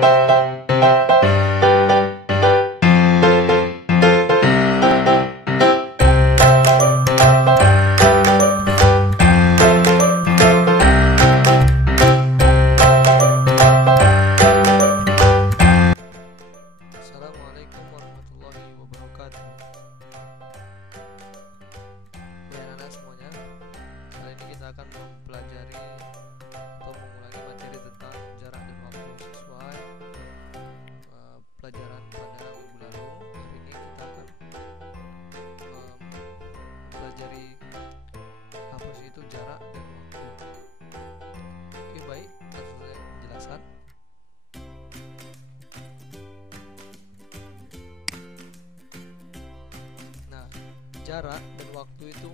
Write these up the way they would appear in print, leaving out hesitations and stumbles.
Assalamualaikum warahmatullahi wabarakatuh. Ya, anak semuanya, kali ini kita akan mempelajari atau mengulangi materi tentang jarak dan waktu sesuai pelajaran pada minggu lalu. Hari ini kita akan mempelajari apa sih itu jarak dan waktu. Oke, baik, langsung saja penjelasan. Jarak dan waktu itu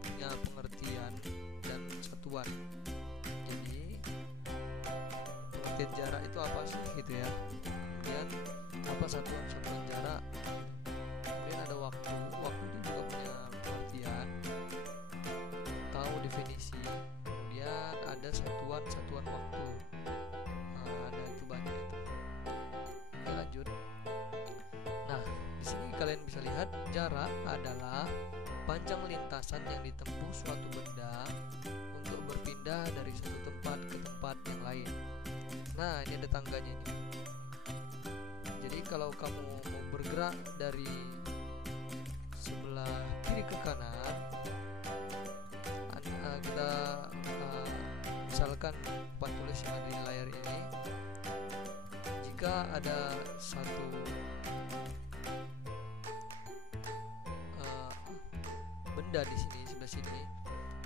punya pengertian dan satuan. Jadi pengertian jarak itu apa sih gitu ya. Kemudian apa satuan jarak. Kemudian ada waktu. Waktu itu juga punya pengertian. Tahu definisi. Kemudian ada satuan waktu. Ada itu banyak itu. Oke, lanjut. Nah, di sini kalian bisa lihat jarak adalah panjang lintasan yang ditempuh suatu benda untuk berpindah dari satu tempat ke tempat yang lain. Nah, ini ada tangganya ini. Jadi kalau kamu mau bergerak dari sebelah kiri ke kanan, kita misalkan papan tulis yang ada di layar ini, jika ada satu benda di sini sebelah sini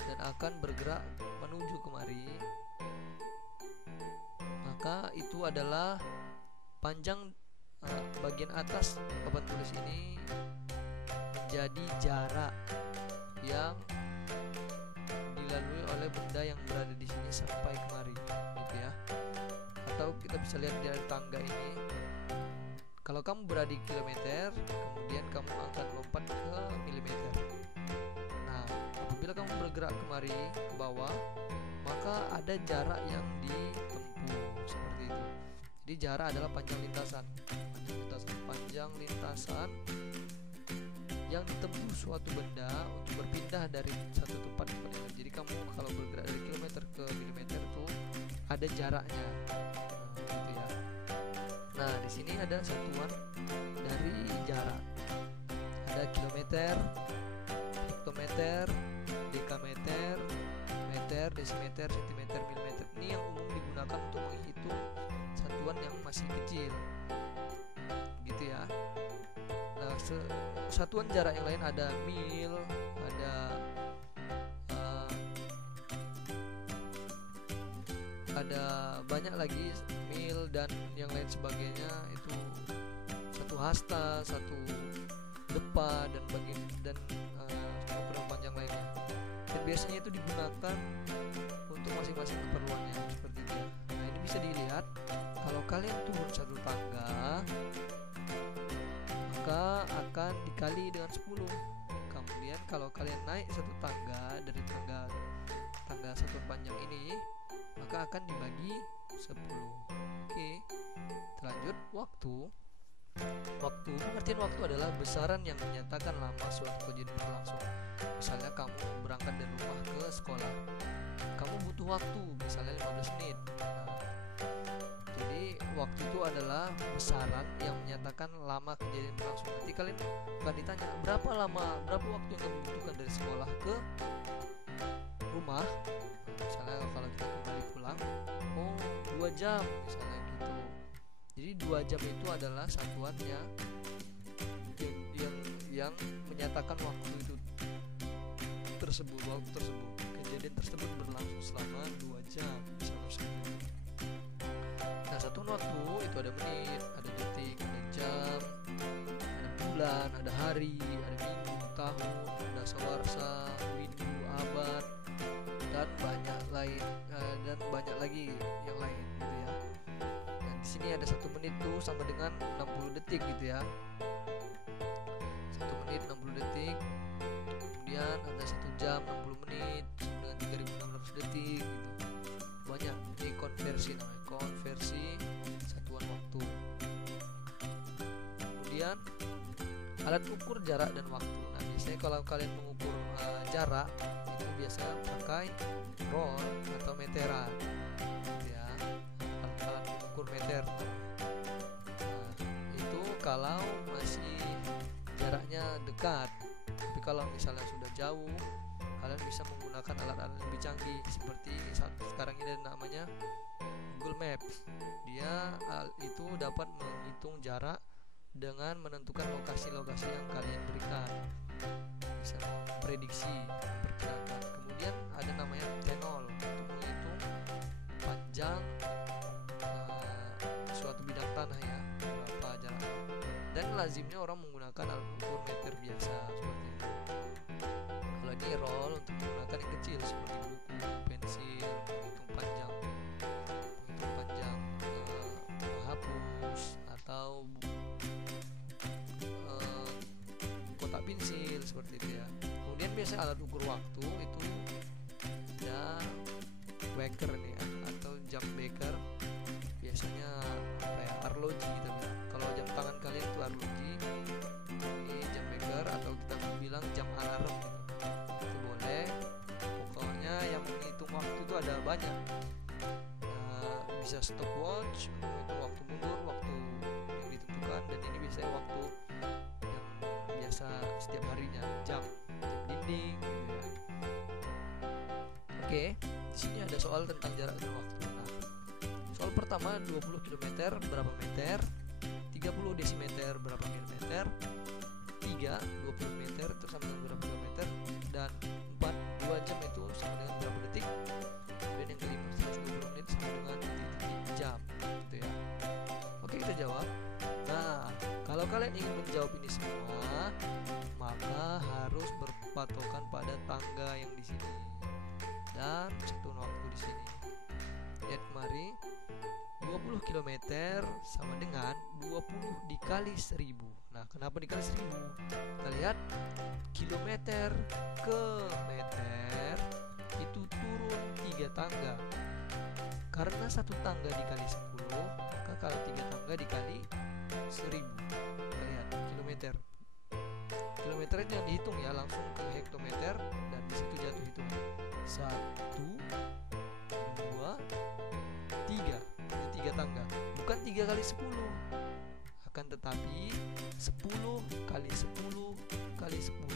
dan akan bergerak menuju kemari, maka itu adalah panjang bagian atas papan tulis ini menjadi jarak yang dilalui oleh benda yang berada di sini sampai kemari, gitu ya. Atau kita bisa lihat dari tangga ini. Kalau kamu berada di kilometer, kemudian kamu akan lompat ke milimeter. Nah, apabila kamu bergerak kemari ke bawah, maka ada jarak yang ditempuh seperti itu. Jadi jarak adalah panjang lintasan yang ditempuh suatu benda untuk berpindah dari satu tempat ke lain. Jadi kamu kalau bergerak dari kilometer ke milimeter itu ada jaraknya, gitu ya. Nah, di sini ada satuan dari jarak. Ada kilometer, hektometer, dekameter, meter, desimeter, sentimeter, milimeter. Ini yang umum digunakan untuk menghitung satuan yang masih kecil, gitu ya. Nah, satuan jarak yang lain ada mil, ada banyak lagi, mil dan yang lain sebagainya. Itu satu hasta, satu depa dan ukuran panjang lainnya. Dan biasanya itu digunakan untuk masing-masing keperluannya seperti itu. Nah, ini bisa dilihat kalau kalian turun satu tangga, maka akan dikali dengan 10. Kemudian kalau kalian naik satu tangga dari tangga satuan panjang ini, maka akan dibagi 10. Oke, lanjut. Waktu, pengertian waktu adalah besaran yang menyatakan lama suatu kejadian berlangsung. Misalnya kamu berangkat dari rumah ke sekolah, kamu butuh waktu misalnya 15 menit. Jadi waktu itu adalah besaran yang menyatakan lama kejadian berlangsung. Nanti kalian akan ditanya berapa waktu yang kamu butuhkan dari sekolah ke rumah. Misalnya kalau kita kembali pulang, 2 jam misalnya gitu. Jadi 2 jam itu adalah satuannya yang menyatakan waktu itu tersebut. Kejadian tersebut berlangsung selama 2 jam misalnya seperti itu. Nah, satuan waktu itu ada menit, ada detik, ada jam, ada bulan, ada hari, ada minggu, tahun, ada sawarsa, windu, abad, dan banyak lagi yang lain, gitu ya. Dan di sini ada 1 menit tuh sama dengan 60 detik gitu ya. 1 menit 60 detik. Kemudian ada 1 jam 60 menit sama dengan 3600 detik gitu. Banyak. Ini konversi namanya, konversi satuan waktu. Kemudian alat ukur jarak dan waktu. Nah, biasanya kalau kalian mengukur jarak itu biasa pakai roll atau meteran, ya, alat ukur meter. Nah, itu kalau masih jaraknya dekat. Tapi kalau misalnya sudah jauh, kalian bisa menggunakan alat-alat lebih canggih seperti sekarang ini namanya Google Maps. Dia itu dapat menghitung jarak dengan menentukan lokasi-lokasi yang kalian berikan, bisa prediksi, perkirakan. Kemudian ada namanya Tenol untuk menghitung panjang suatu bidang tanah, ya, berapa jarak. Dan lazimnya orang menggunakan alat ukur meter biasa seperti itu. Kalau ini roll untuk menggunakan yang kecil seperti buku, pensil, menghitung panjang menghapus, atau kotak pensil seperti itu, ya. Kemudian biasa alat ukur waktu itu ada waker nih, ya, atau jam beker. Biasanya apa ya, arloji gitu, ya. Kalau jam tangan kalian itu arloji, ini jam beker, atau kita bilang jam alarm gitu. Itu boleh. Pokoknya yang menghitung waktu itu ada banyak. Bisa stopwatch, menghitung waktu mundur, waktu yang ditentukan, dan ini biasanya waktu yang biasa setiap harinya, jam dinding gitu, ya. Oke, di sini ada soal tentang jarak dan waktu. Nah, soal pertama 20 km berapa meter, 30 desimeter berapa milimeter, 3 20 meter itu sama dengan berapa kilometer, dan 4 2 jam itu sama dengan berapa detik. Dan yang kelima 120 menit sama dengan jam gitu, ya. Oke, kita jawab. Nah, kalau kalian ingin menjawab ini semua, maka harus berpatokan pada tangga yang di sini dan satuan waktu di sini. Lihat kemari, 20 km sama dengan 20 dikali 1000. Nah, kenapa dikali 1000? Kita lihat kilometer ke meter itu turun 3 tangga. Karena satu tangga dikali 10, maka kalau 3 tangga dikali 1000. Kita lihat kilometer. Kilometernya jangan dihitung, ya, langsung ke hektometer, dan di situ jatuh hitungan. 1 2 3. Ada 3 tangga. Bukan 3 kali 10. Akan tetapi 10 kali 10 kali 10,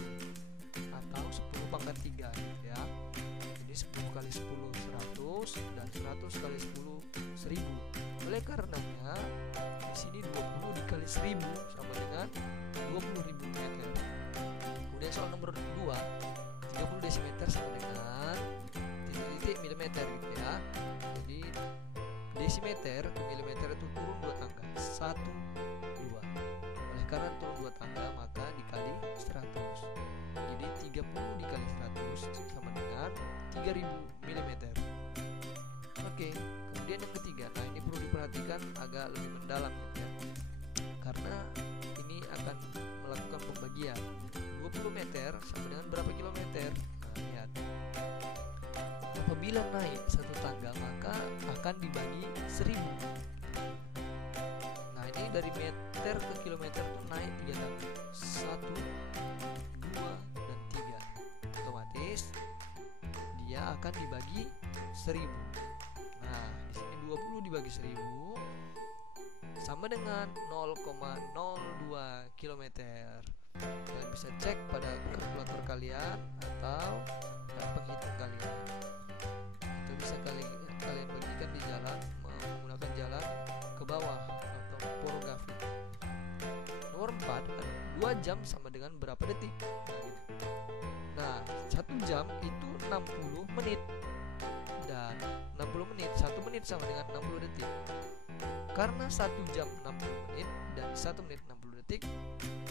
atau 10 pangkat 3, ya. Jadi 10 kali 10 100, dan 100 kali 10 1000. Oleh karenanya di sini 20 dikali 1000 sama dengan 20.000 meter. Kemudian soal nomor 2, 30 desimeter sama dengan titik-titik milimeter gitu, ya. Jadi desimeter ke milimeter itu turun 2 tangga, 1 2. Oleh karena turun 2 tangga, maka dikali 100. Jadi 30 dikali 100 sama dengan 3000 mm. Oke, kemudian yang ketiga. Nah, ini perlu diperhatikan agak lebih mendalam gitu, ya. Karena ini akan melakukan pembagian. 20 meter sama dengan berapa kilometer? Nah, lihat. Apabila naik satu tangga, maka akan dibagi 1000. Nah, ini dari meter ke kilometer tuh naik 3 tangga. 1 2 dan 3. Otomatis dia akan dibagi 1000. Nah, di sini 20 dibagi 10 sama dengan 0,02 km. Kalian bisa cek pada kalkulator kalian atau penghitung kalian. Itu bisa kalian bagikan di jalan, menggunakan jalan ke bawah atau porografik. Nomor 4, 2 jam sama dengan berapa detik? Nah, 1 jam itu 60 menit. Dan 60 menit, 1 menit sama dengan 60 detik. Karena 1 jam 60 menit dan 1 menit 60 detik,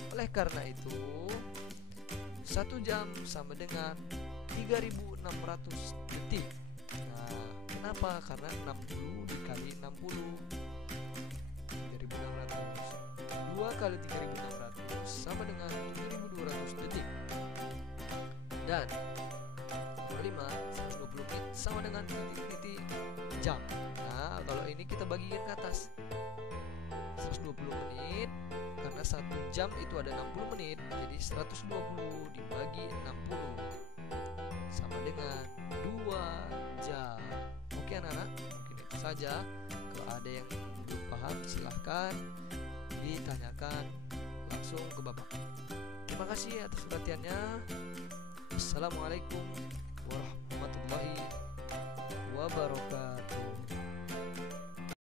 oleh karena itu 1 jam sama dengan 3600 detik. Nah, kenapa? Karena 60 dikali 60, 3600. 2 kali 3600 sama dengan 7200 detik. Dan nomor 5, 120 menit sama dengan titik-titik jam. Nah, kalau ini kita bagikan ke atas. 120 menit karena 1 jam itu ada 60 menit. Jadi 120 dibagi 60 sama dengan 2 jam. Oke anak-anak, mungkin itu saja. Kalau ada yang belum paham silahkan ditanyakan langsung ke Bapak. Terima kasih atas perhatiannya. Assalamualaikum warahmatullahi wabarakatuh.